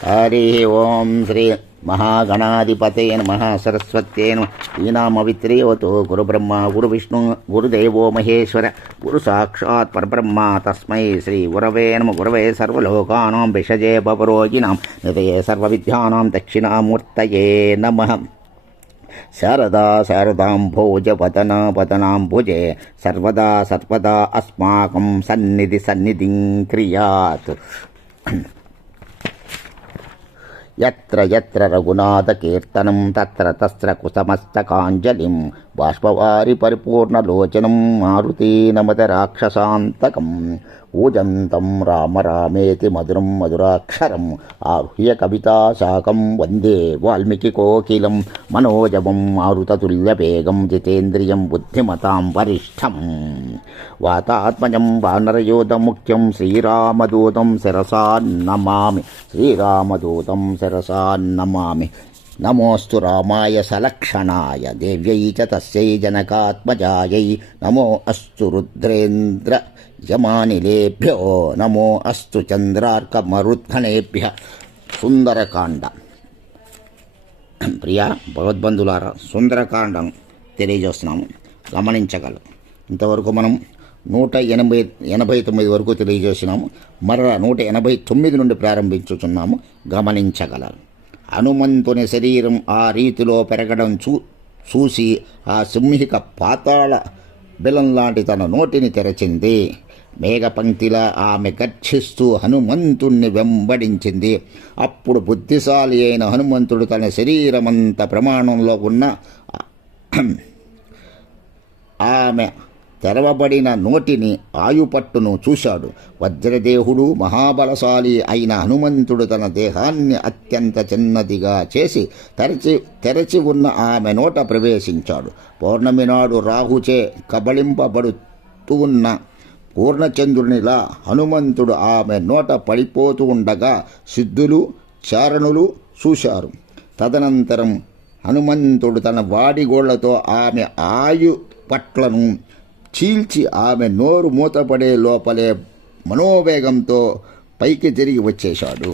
హరి ఓం శ్రీ మహాగణాధిపతే నమః సరస్వత్యై నమః శ్రీనామవిత్రేవతో గురుబ్రహ్మ గురువిష్ణు గురుదేవో మహేశ్వర గురు సాక్షాత్ పరబ్రహ్మ తస్మై శ్రీ గురవే నమః. గురవే సర్వలోకానాం విషజే భవరోగిణాం నిధయే సర్వవిద్యానాం దక్షిణామూర్తయే నమః. శారదా శారదాంభోజపతనాపతనాంభుజే సర్వదా సర్వదా అస్మాకం సన్నిధిం క్రియాత్. యత్ర యత్ర రఘునాథకీర్తనం తత్ర తస్ర కుసమస్తకాంజలిం బాష్పవారి పరిపూర్ణలోచనం మారుతి నమద రాక్షసాంతకం. కూజంతం రామ రామేతి మధురం మధురాక్షరం ఆరుహ్య కవితాశాకం వందే వాల్మీకి కోకిలం మనోజవం మారుతతుల్యవేగం జితేంద్రియం బుద్ధిమతాం వరిష్టం. వాతాత్మజం వానరయోధముఖ్యం శ్రీరామదూతం శిరసా నమామి. శ్రీరామదూతం శిరసా నమామి. నమోస్తు రామాయ సలక్షణాయ దేవ్యై చ తస్యై జనకాత్మజాయై. నమో అస్తు రుద్రేంద్ర యమానిలేభ్యో నమో అస్తు చంద్రార్కమరుద్గణేభ్య. సుందరకాండ. ప్రియ భగవద్బంధులారా, సుందరకాండం తెలియజేస్తున్నాము, గమనించగలరు. ఇంతవరకు మనం 189 వరకు తెలియజేసినాము. మరలా 189 నుండి ప్రారంభించుచున్నాము, గమనించగలరు. హనుమంతుని శరీరం ఆ రీతిలో పెరగడం చూసి ఆ సింహిక పాతాళ బిలం లాంటి తన నోటిని తెరచింది. మేఘపంక్తిలా ఆమె గర్జిస్తూ హనుమంతుణ్ణి వెంబడించింది. అప్పుడు బుద్ధిశాలి అయిన హనుమంతుడు తన శరీరమంత ప్రమాణంలో ఉన్న ఆమె తెరవబడిన నోటిని ఆయుపట్టును చూశాడు. వజ్రదేహుడు మహాబలశాలి అయిన హనుమంతుడు తన దేహాన్ని అత్యంత చిన్నదిగా చేసి తెరచి ఉన్న ఆమె నోట ప్రవేశించాడు. పౌర్ణమి నాడు రాహుచే కబళింపబడుతూ ఉన్న పూర్ణచంద్రునిలా హనుమంతుడు ఆమె నోట పడిపోతూ ఉండగా సిద్ధులు చారణులు చూశారు. తదనంతరం హనుమంతుడు తన వాడిగోళ్లతో ఆమె ఆయుపట్లను చీల్చి ఆమె నోరు మూతపడే లోపలే మనోవేగంతో పైకి తిరిగి వచ్చేశాడు.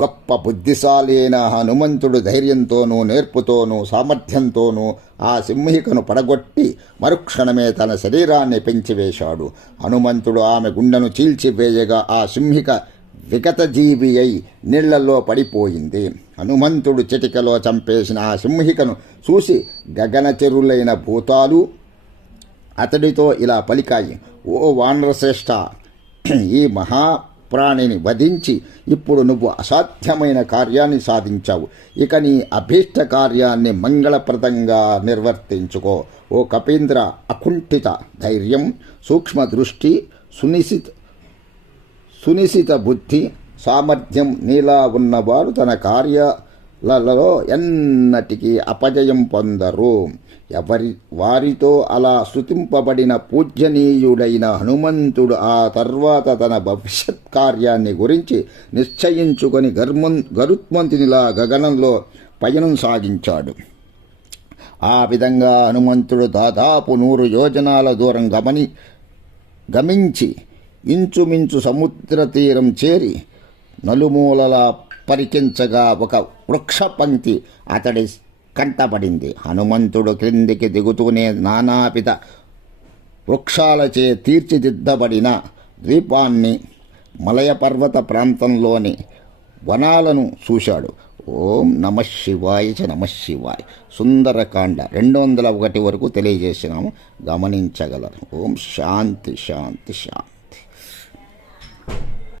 గొప్ప బుద్ధిశాలి అయిన హనుమంతుడు ధైర్యంతోనూ నేర్పుతోనూ సామర్థ్యంతోనూ ఆ సింహికను పడగొట్టి మరుక్షణమే తన శరీరాన్ని పెంచివేశాడు. హనుమంతుడు ఆమె గుండెను చీల్చివేయగా ఆ సింహిక విగతజీవి అయి నీళ్లలో పడిపోయింది. హనుమంతుడు చిటికలో చంపేసిన ఆ సింహికను చూసి గగనచెరులైన భూతాలు అతడితో ఇలా పలికాయి: ఓ వానరశ్రేష్ఠ, ఈ మహాప్రాణిని వధించి ఇప్పుడు నువ్వు అసాధ్యమైన కార్యాన్ని సాధించావు. ఇక నీ అభీష్ట కార్యాన్ని మంగళప్రదంగా నిర్వర్తించుకో. ఓ కపీంద్ర, అకుంఠిత ధైర్యం, సూక్ష్మ దృష్టి, సునిశిత బుద్ధి, సామర్థ్యం నీలా ఉన్నవారు తన కార్యాలలో ఎన్నటికీ అపజయం పొందరు. వారితో అలా స్తుతింపబడిన పూజ్యనీయుడైన హనుమంతుడు ఆ తర్వాత తన భవిష్యత్ కార్యాన్ని గురించి నిశ్చయించుకొని గరుత్మంతునిలా గగనంలో పయనం సాగించాడు. ఆ విధంగా హనుమంతుడు దాదాపు 100 యోజనాల దూరం గమించి ఇంచుమించు సముద్ర తీరం చేరి నలుమూలలా పరికించగా ఒక వృక్ష పంక్తి అతడి కంటపడింది. హనుమంతుడు క్రిందికి దిగుతూనే నానాపిత వృక్షాలచే తీర్చిదిద్దబడిన ద్వీపాన్ని, మలయ పర్వత ప్రాంతంలోని వనాలను చూశాడు. ఓం నమః శివాయ చ నమః శివాయ. సుందరకాండ 201 వరకు తెలియజేసినాము, గమనించగలరు. ఓం శాంతి శాంతి శాంతి.